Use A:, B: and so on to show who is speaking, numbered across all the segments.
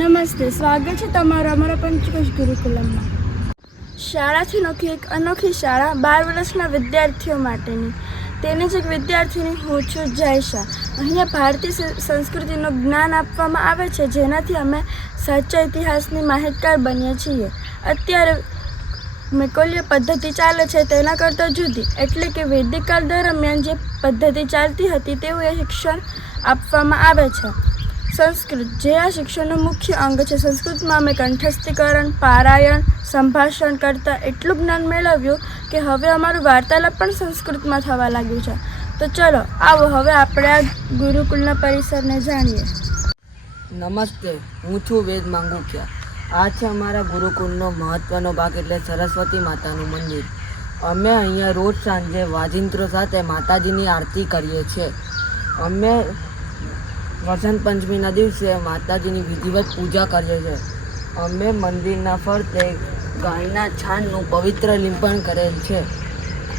A: નમસ્તે, સ્વાગત છે તમારું અમારા પંચકોશ ગુરુકુલમમાં. શાળાથી નોખી એક અનોખી શાળા બાર વર્ષના વિદ્યાર્થીઓ માટેની. તેને જ એક વિદ્યાર્થીની હું છું જયશા. અહીંયા ભારતીય સંસ્કૃતિનું જ્ઞાન આપવામાં આવે છે, જેનાથી અમે સાચા ઇતિહાસની માહિતગાર બનીએ છીએ. અત્યારે મેકોલિયો પદ્ધતિ ચાલે છે તેના કરતાં જુદી. એટલે કે વૈદિક કાળ દરમિયાન જે પદ્ધતિ ચાલતી હતી, તેવું એ શિક્ષણ આપવામાં આવે છે. સંસ્કૃત. જે આ શિક્ષણનું મુખ્ય અંગ છે સંસ્કૃતમાં અમે કંઠસ્થીકરણ, પારાયણ, સંભાષણ કરતાં એટલું જ્ઞાન મેળવ્યું કે હવે અમારું વાર્તાલાપ પણ સંસ્કૃતમાં થવા લાગ્યું છે. તો ચલો, આવો હવે આપણે આ ગુરુકુલના પરિસરને જાણીએ.
B: નમસ્તે, હું છું વેદ માંગુખ્યા. આ છે અમારા ગુરુકુળનો મહત્ત્વનો ભાગ એટલે સરસ્વતી માતાનું મંદિર. અમે અહીંયા રોજ સાંજે વાજિંત્રો સાથે માતાજીની આરતી કરીએ છીએ. અમે વસંત પંચમીના દિવસે માતાજીની વિધિવત પૂજા કરીએ છીએ. અમે મંદિરના ફરતે ગાયના છાણનું પવિત્ર લીંપણ કરેલ છે.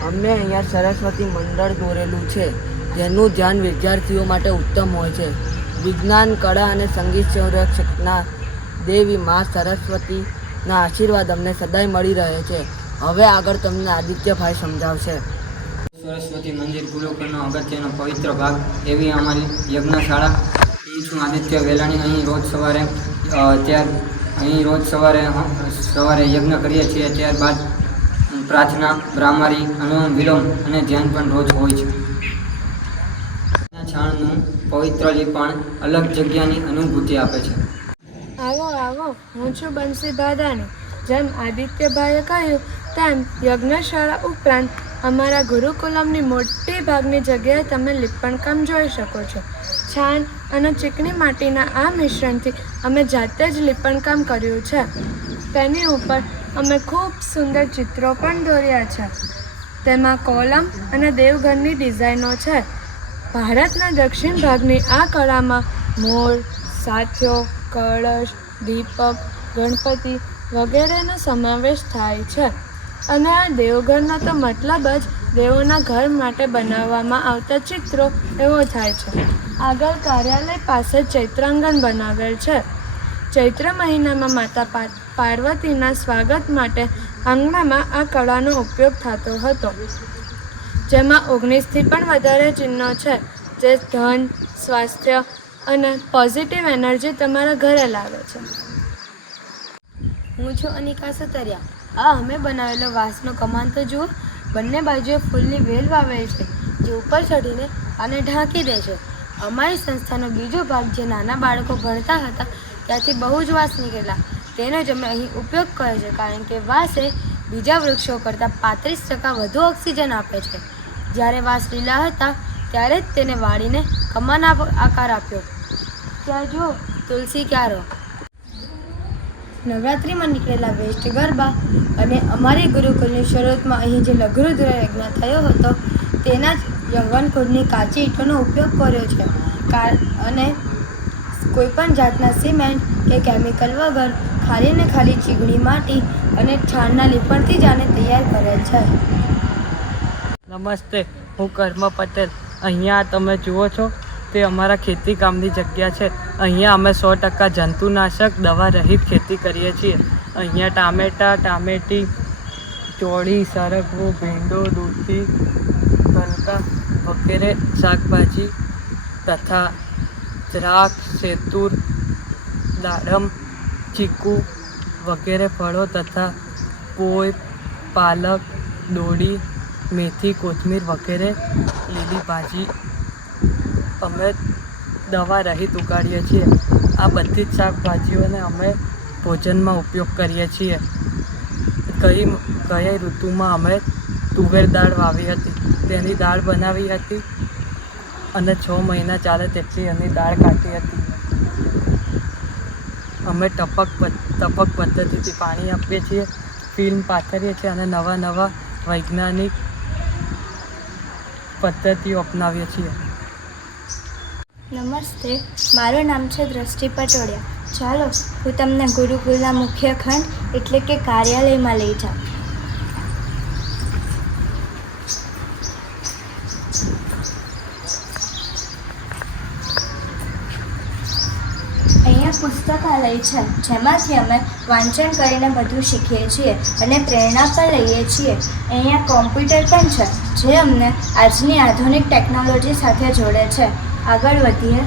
B: અમે અહીંયા સરસ્વતી મંડળ દોરેલું છે, જેનું ધ્યાન વિદ્યાર્થીઓ માટે ઉત્તમ હોય છે. વિજ્ઞાન, કળા અને સંગીત સંરક્ષકના દેવી મા સરસ્વતીના આશીર્વાદ અમને સદાય મળી રહે છે. હવે આગળ તમને આદિત્યભાઈ સમજાવશે.
C: સરસ્વતી મંદિર ગુરુકુળનો અગત્યનો પવિત્ર ભાગ એવી અમારી યજ્ઞશાળા હું આદિત્ય વેલાણી અહીં રોજ સવારે ત્યાર અહીં રોજ સવારે સવારે યજ્ઞ કરીએ છીએ, ત્યારબાદ પ્રાર્થના, બ્રાહ્મરી અનુલોમ વિલોમ અને ધ્યાન પણ રોજ હોય છે. છાણનું પવિત્ર લીપણ અલગ જગ્યાની અનુભૂતિ આપે છે.
A: આવો આવો, હું છું બંસી ભાદાની. જેમ આદિત્યભાઈએ કહ્યું, તેમ યજ્ઞશાળા ઉપરાંત અમારા ગુરુકુલમની મોટી ભાગની જગ્યાએ તમે લીપણકામ જોઈ શકો છો. છાણ અને ચીકણી માટીના આ મિશ્રણથી અમે જાતે જ લીપણકામ કર્યું છે. તેની ઉપર અમે ખૂબ સુંદર ચિત્રો પણ દોર્યા છે. તેમાં કોલમ અને દેવઘરની ડિઝાઇનો છે. ભારતના દક્ષિણ ભાગની આ કળામાં મોર, સાથીઓ, કળશ, દીપક, ગણપતિ વગેરેનો સમાવેશ થાય છે. અને આ દેવઘરનો તો મતલબ જ દેવોના ઘર માટે બનાવવામાં આવતા ચિત્રો એવો થાય છે. આગળ કાર્યાલય પાસે ચૈત્રાંગણ બનાવેલ છે. ચૈત્ર મહિનામાં માતા પાર્વતીના સ્વાગત માટે આંગણામાં આ કળાનો ઉપયોગ થતો હતો. જેમાં ઓગણીસથી પણ વધારે ચિહ્નો છે. જે ધન, સ્વાસ્થ્ય અને પોઝિટિવ એનર્જી તમારા ઘરે લાવે છે.
D: હું છું અનિકા સતરિયા. આ અમે બનાવેલો વાંસનો કમાન તો જુઓ બંને બાજુએ ફૂલની વેલ વાવેલ છે, જે ઉપર ચડીને આને ઢાંકી દે છે. અમારી સંસ્થાનો બીજો ભાગ જે નાના બાળકો ભણતા હતા, ત્યાંથી બહુ જ વાસ નીકળેલા. તેનો જ અમે અહીં ઉપયોગ કર્યો છે, કારણ કે વાંસે બીજા વૃક્ષો કરતાં પાંત્રીસ ટકા વધુ ઓક્સિજન આપે છે. જ્યારે વાસ લીલા હતા, ત્યારે જ તેને વાળીને કમાન આકાર આપ્યો. ત્યાં જુઓ, તુલસી ક્યારો. નવરાત્રિમાં નીકળેલા વેસ્ટ ગરબા અને અમારી ગુરુકુલની શરૂઆતમાં અહીં જે લઘુરુદ્ર યજ્ઞ થયો હતો તેના જ યંગનકુળની કાચી ઈંટોનો ઉપયોગ કર્યો છે. કાર અને કોઈપણ જાતના સિમેન્ટ કે કેમિકલ વગર ખાલી ને ખાલી ચીકણી માટી અને છાણના લીપણથી જ આને તૈયાર કરેલ છે.
B: નમસ્તે, હું કર્મ પટેલ. અહીંયા તમે જુઓ છો, તે અમારા ખેતી કામની જગ્યા છે. અહીંયા અમે સો ટકા જંતુનાશક દવા રહિત ખેતી કરીએ છીએ. અહીંયા ટામેટા, ટામેટી, ચોળી, સરગવું, ભીંડો, દૂધી ગલકા વગેરે શાકભાજી તથા દ્રાક્ષ, સેતુર, દાડમ, ચીકુ વગેરે ફળો તથા પોઈ પાલક દોડી મેથી, કોથમીર વગેરે લીલી ભાજી અમે દવા રહિત ઉગાડીએ છીએ. આ બધી જ શાકભાજીઓને અમે ભોજનમાં ઉપયોગ કરીએ છીએ. કઈ કઈ ઋતુમાં અમે તુવેર દાળ વાવી હતી? તેની દાળ બનાવી હતી અને છ મહિના ચાલે તેટલી એની દાળ કાઢી હતી. અમે ટપક ટપક પદ્ધતિથી પાણી આપીએ છીએ, ફિલ્મ પાથરીએ છીએ અને નવા નવા વૈજ્ઞાનિક પદ્ધતિઓ અપનાવીએ છીએ.
A: નમસ્તે, મારું નામ છે દ્રષ્ટિ પટોડિયા ચાલો, હું તમને ગુરુકુલના મુખ્ય ખંડ એટલે કે કાર્યાલયમાં લઈ જાઉં અહીંયા
E: અહીંયા પુસ્તકાલય છે, જેમાંથી અમે વાંચન કરીને બધું શીખીએ છીએ અને પ્રેરણા પણ લઈએ છીએ. અહીંયા કોમ્પ્યુટર પણ છે, જે અમને આજની આધુનિક ટેકનોલોજી સાથે જોડે છે. આગળ વધીએ.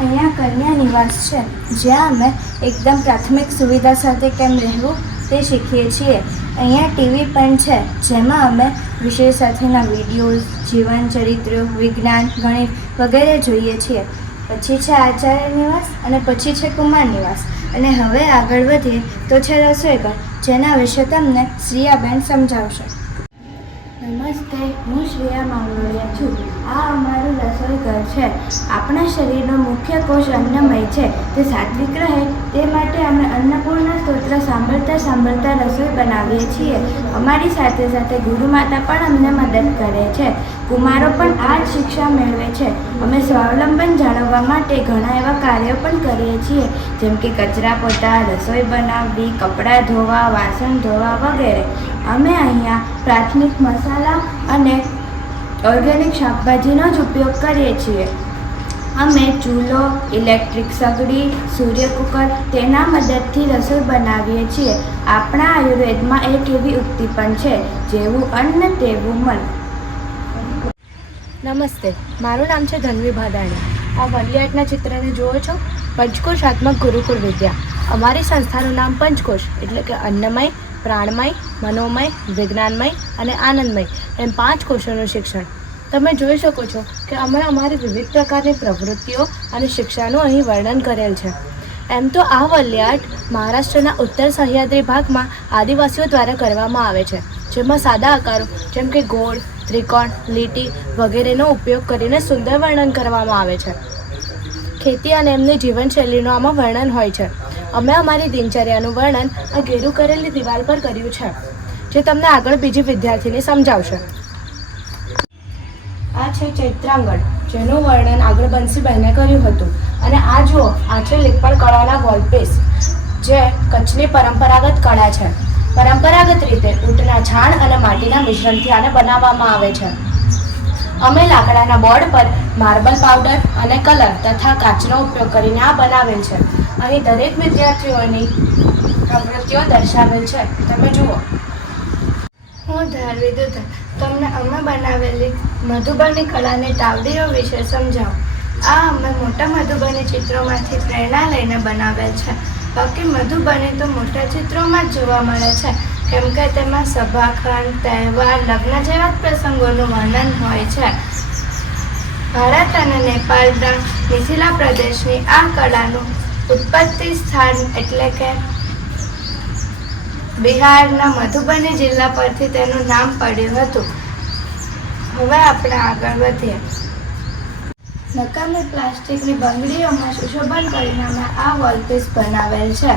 E: અહીંયા કન્યા નિવાસ છે, જ્યાં અમે એકદમ પ્રાથમિક સુવિધા સાથે કેમ રહેવું? તે શીખીએ છીએ. અહીંયા ટીવી પણ છે, જેમાં અમે વિષય સાથેના વિડીયોઝ, જીવન ચરિત્રો, વિજ્ઞાન, ગણિત વગેરે જોઈએ છીએ. પછી છે આચાર્ય નિવાસ અને પછી છે કુમાર નિવાસ. અને હવે આગળ વધીએ તો છે રસોઈઘર જેના વિશે તમને શ્રીયાબેન સમજાવશે. નમસ્તે, હું શ્રેયા માંગરોળિયા છું. આ અમારું રસોઈ ઘર છે. આપણા શરીરનો મુખ્ય કોષ અન્નમય છે. તે સાત્વિક રહે, તે માટે અમે અન્નપૂર્ણા સ્તોત્ર સાંભળતા સાંભળતા રસોઈ બનાવીએ છીએ. અમારી સાથે સાથે ગુરુમાતા પણ અમને મદદ કરે છે. કુમારો પણ આ જ શિક્ષા મેળવે છે. અમે સ્વાવલંબન જાળવવા માટે ઘણા એવા કાર્યો પણ કરીએ છીએ. જેમ કે કચરા પોતા, રસોઈ બનાવવી, કપડાં ધોવા, વાસણ ધોવા વગેરે. અમે અહીંયા પ્રાથમિક મસાલા અને ઓર્ગેનિક શાકભાજીનો જ ઉપયોગ કરીએ છીએ. અમે ચૂલો, ઇલેક્ટ્રિક સગડી, સૂર્ય કુકર તેના મદદથી રસોઈ બનાવીએ છીએ. આપણા આયુર્વેદમાં એક એવી ઉક્તિ પણ છે, જેવું અન્ન, તેવું મન.
F: નમસ્તે, મારું નામ છે ધનવી ભાદાણી. આ વલિયાટના ચિત્રને જુઓ છો? પંચકોષાત્મક ગુરુકુળ વિદ્યા. અમારી સંસ્થાનું નામ પંચકોશ, એટલે કે અન્નમય પ્રાણમય, મનોમય, વિજ્ઞાનમય અને આનંદમય એમ પાંચ કોષોનું શિક્ષણ. તમે જોઈ શકો છો કે અમે અમારી વિવિધ પ્રકારની પ્રવૃત્તિઓ અને શિક્ષાનું અહીં વર્ણન કરેલ છે. એમ તો આ વલિયાટ મહારાષ્ટ્રના ઉત્તર સહ્યાદ્રી ભાગમાં આદિવાસીઓ દ્વારા કરવામાં આવે છે, જેમાં સાદા આકારો જેમ કે ગોળ, ત્રિકોણ, લીટી વગેરેનો ઉપયોગ કરીને સુંદર વર્ણન કરવામાં આવે છે. ખેતી અને એમની જીવનશૈલીનું આમાં વર્ણન હોય છે. અમે અમારી દિનચર્યાનું વર્ણન આ ઘેરું કરેલી દિવાલ પર કર્યું છે, જે તમને આગળ બીજી વિદ્યાર્થીને સમજાવશે. આ છે ચૈત્રાંગણ, જેનું વર્ણન આગળ બંસીબહેને કર્યું હતું. અને આ જુઓ, આ છે લીપણ કળાના વોલપીસ જે કચ્છની પરંપરાગત કળા છે. પરંપરાગત રીતે ઊંટના છાણ અને માટીના મિશ્રણથી આને બનાવવામાં આવે છે. અમે લાકડાના બોર્ડ પર માર્બલ પાવડર અને કલર તથા કાચનો ઉપયોગ કરીને આ બનાવેલ છે. અહીં દરેક વિદ્યાર્થીઓની પ્રવૃત્તિઓ દર્શાવેલ છે. તમે જુઓ.
A: હું ધારવી દુધર તમને અમે બનાવેલી મધુબની કળાની તાવડીઓ વિશે સમજાવું. આ અમે મોટા મધુબની ચિત્રોમાંથી પ્રેરણા લઈને બનાવેલ છે. બાકી મધુબની તો મોટા ચિત્રોમાં જ જોવા મળે છે. કેમ કે તેમાં સભાખંડ, તહેવાર, લગ્ન જેવા જ પ્રસંગોનું વર્ણન હોય છે. ભારત અને નેપાળના મિથિલા પ્રદેશની આ કળાનું ઉત્પત્તિ સ્થાન એટલે કે બિહારના મધુબની જિલ્લા પરથી તેનું નામ પડ્યું હતું. હવે આપણે આગળ વધીએ. નકામી પ્લાસ્ટિકની બંગડીઓમાં સુશોભન કરીને આ વોલપીસ બનાવેલ છે.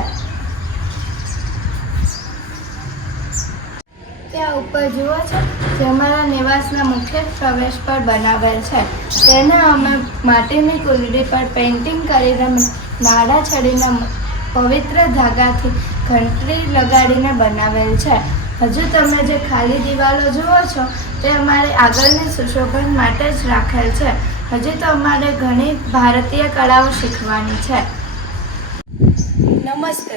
A: ત્યાં ઉપર જુઓ છો, જે અમારા નિવાસના મુખ્ય પ્રવેશ પર બનાવેલ છે. તેને અમે માટીની કુંડળી પર પેઇન્ટિંગ કરીને નાડા છડીના પવિત્ર ધાગાથી ઘંટડી લગાડીને બનાવેલ છે. હજુ તમે જે ખાલી દિવાલો જુઓ છો, તે અમારે આગળની સુશોભન માટે જ રાખેલ છે. હજી તો અમારે ઘણી ભારતીય કળાઓ શીખવાની છે.
G: નમસ્તે,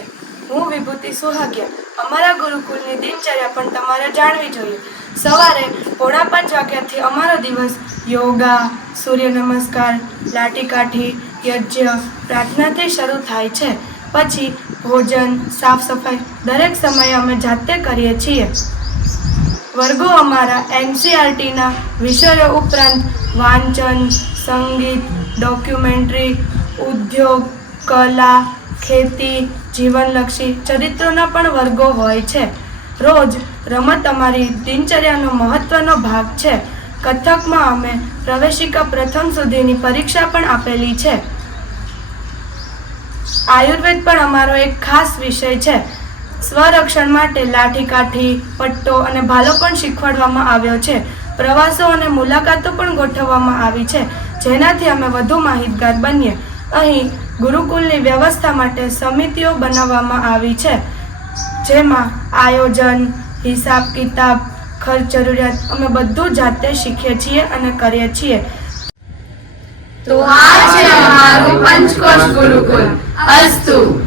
G: હું વિભૂતિ સુહાગ્ય. અમારા ગુરુકુલની દિનચર્યા પણ તમારે જાણવી જોઈએ. સવારે પોણા પાંચ વાગ્યાથી અમારો દિવસ યોગા, સૂર્ય નમસ્કાર લાઠીકાઠી યજ્ઞ પ્રાર્થનાથી શરૂ થાય છે. પછી ભોજન, સાફ સફાઈ, દરેક સમયે અમે જાતે કરીએ છીએ. વર્ગો અમારા એનસીઆરટીના વિષયો ઉપરાંત વાંચન, સંગીત ડોક્યુમેન્ટરી ઉદ્યોગ, કલા, ખેતી, જીવનલક્ષી ચરિત્રોના પણ વર્ગો હોય છે. રોજ રમત અમારી દિનચર્યાનો મહત્વનો ભાગ છે. કથકમાં અમે પ્રવેશિકા પ્રથમ સુધીની પરીક્ષા પણ આપેલી છે. આયુર્વેદ પણ અમારો એક ખાસ વિષય છે. સ્વરક્ષણ માટે લાઠી કાઠી પટ્ટો અને ભાલો પણ શીખવાડવામાં આવ્યો છે. પ્રવાસો અને મુલાકાતો પણ ગોઠવવામાં આવી છે. જેનાથી અમે વધુ માહિતગાર બનીએ. અહીં ગુરુકુલની વ્યવસ્થા માટે સમિતિઓ બનાવવામાં આવી છે. જેમાં આયોજન હિસાબ કિતાબ ખર્ચ જરૂરિયાત અમે બધું જાતે શીખીએ છીએ અને કરીએ છીએ.
D: તો આ છે અમારું પંચકોશ ગુરુકુલ. અસ્તુ.